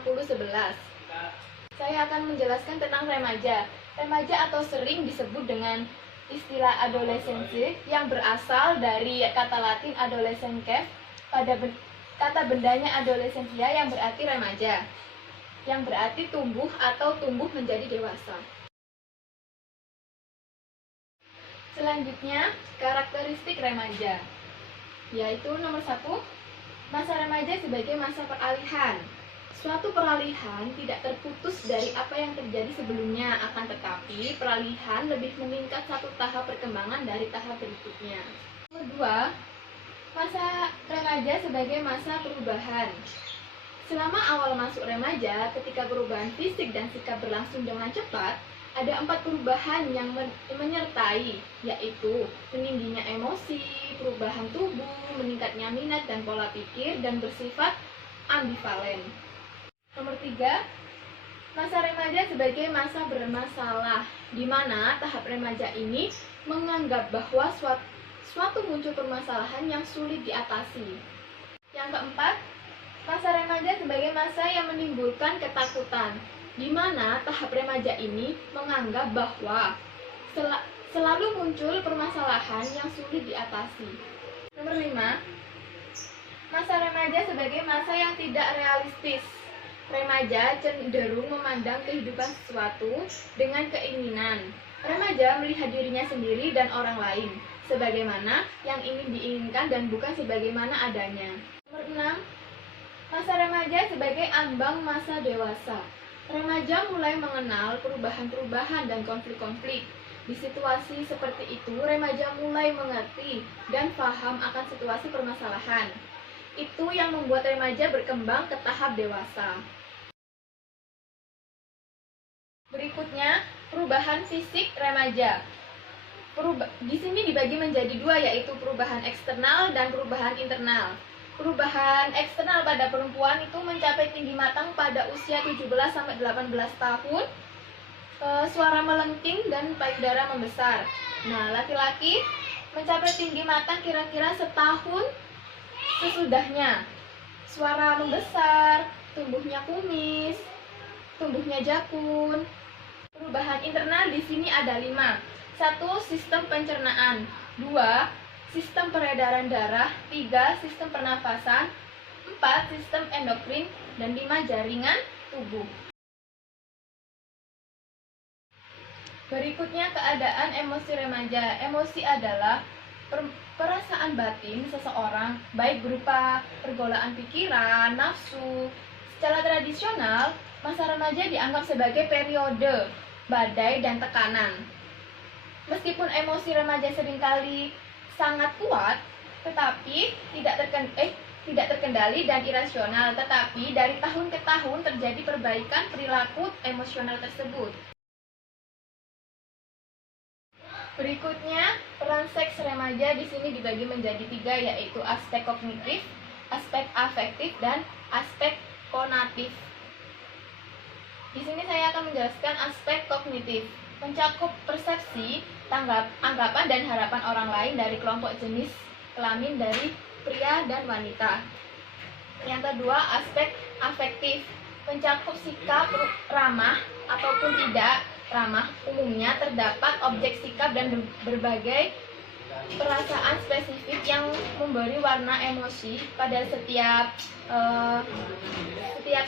5011. Saya akan menjelaskan tentang remaja. Remaja atau sering disebut dengan istilah adolescensi yang berasal dari kata Latin adolescens, pada kata bendanya adolescentia yang berarti remaja, yang berarti tumbuh atau tumbuh menjadi dewasa. Selanjutnya, karakteristik remaja, yaitu nomor 1, masa remaja sebagai masa peralihan. Suatu peralihan tidak terputus dari apa yang terjadi sebelumnya, akan tetapi peralihan lebih meningkat satu tahap perkembangan dari tahap berikutnya. Nomor 2, masa remaja sebagai masa perubahan. Selama awal masuk remaja, ketika perubahan fisik dan sikap berlangsung dengan cepat, ada 4 perubahan yang menyertai, yaitu meningginya emosi, perubahan tubuh, meningkatnya minat dan pola pikir, dan bersifat ambivalen. Nomor 3, masa remaja sebagai masa bermasalah, di mana tahap remaja ini menganggap bahwa suatu muncul permasalahan yang sulit diatasi. Yang keempat, masa remaja sebagai masa yang menimbulkan ketakutan, di mana tahap remaja ini menganggap bahwa selalu muncul permasalahan yang sulit diatasi. Nomor 5, masa remaja sebagai masa yang tidak realistis. Remaja cenderung memandang kehidupan sesuatu dengan keinginan. Remaja melihat dirinya sendiri dan orang lain sebagaimana yang ingin diinginkan dan bukan sebagaimana adanya. Nomor 6, masa remaja sebagai ambang masa dewasa. Remaja mulai mengenal perubahan-perubahan dan konflik-konflik. Di situasi seperti itu, remaja mulai mengerti dan paham akan situasi permasalahan. Itu yang membuat remaja berkembang ke tahap dewasa. Berikutnya, perubahan fisik remaja. Di sini dibagi menjadi 2, yaitu perubahan eksternal dan perubahan internal. Perubahan eksternal pada perempuan itu mencapai tinggi matang pada usia 17-18 tahun, suara melenting dan payudara membesar. Nah, laki-laki mencapai tinggi matang kira-kira setahun sesudahnya. Suara membesar, tumbuhnya kumis, tumbuhnya jakun. Perubahan internal di sini ada 5. 1, sistem pencernaan. 2, sistem peredaran darah. 3, sistem pernafasan. 4, sistem endokrin. Dan 5, jaringan tubuh. Berikutnya, keadaan emosi remaja. Emosi adalah perasaan batin seseorang, baik berupa pergolakan pikiran, nafsu. Secara tradisional, masa remaja dianggap sebagai periode badai dan tekanan. Meskipun emosi remaja seringkali sangat kuat, tetapi tidak terkendali dan irasional, tetapi dari tahun ke tahun terjadi perbaikan perilaku emosional tersebut. Berikutnya, peran seks remaja di sini dibagi menjadi 3, yaitu aspek kognitif, aspek afektif, dan aspek konatif. Di sini saya akan menjelaskan aspek kognitif, mencakup persepsi, anggapan dan harapan orang lain dari kelompok jenis kelamin dari pria dan wanita. Yang kedua, aspek afektif, mencakup sikap ramah ataupun tidak ramah. Umumnya terdapat objek sikap dan berbagai perasaan spesifik yang memberi warna emosi pada setiap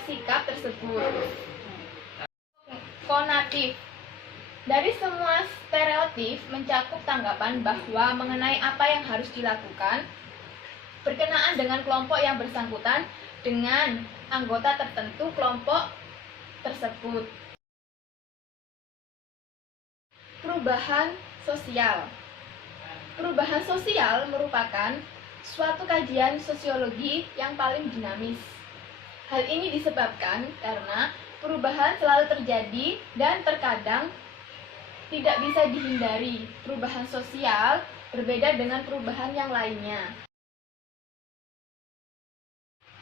sikap tersebut. Konatif, dari semua stereotip mencakup tanggapan bahwa mengenai apa yang harus dilakukan berkenaan dengan kelompok yang bersangkutan dengan anggota tertentu kelompok tersebut. Perubahan sosial. Perubahan sosial merupakan suatu kajian sosiologi yang paling dinamis. Hal ini disebabkan karena perubahan selalu terjadi dan terkadang tidak bisa dihindari. Perubahan sosial berbeda dengan perubahan yang lainnya.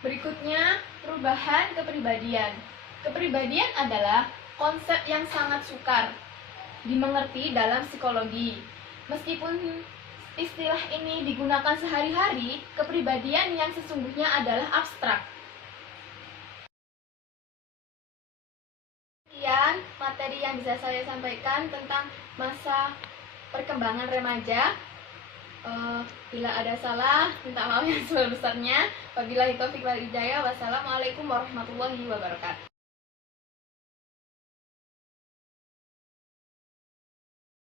Berikutnya, perubahan kepribadian. Kepribadian adalah konsep yang sangat sukar dimengerti dalam psikologi. Meskipun istilah ini digunakan sehari-hari, kepribadian yang sesungguhnya adalah abstrak. materi yang bisa saya sampaikan tentang masa perkembangan remaja. Bila ada salah, minta maaf yang sebesar-besarnya. Wabillahi taufiq wal hidayah. Wassalamualaikum warahmatullahi wabarakatuh.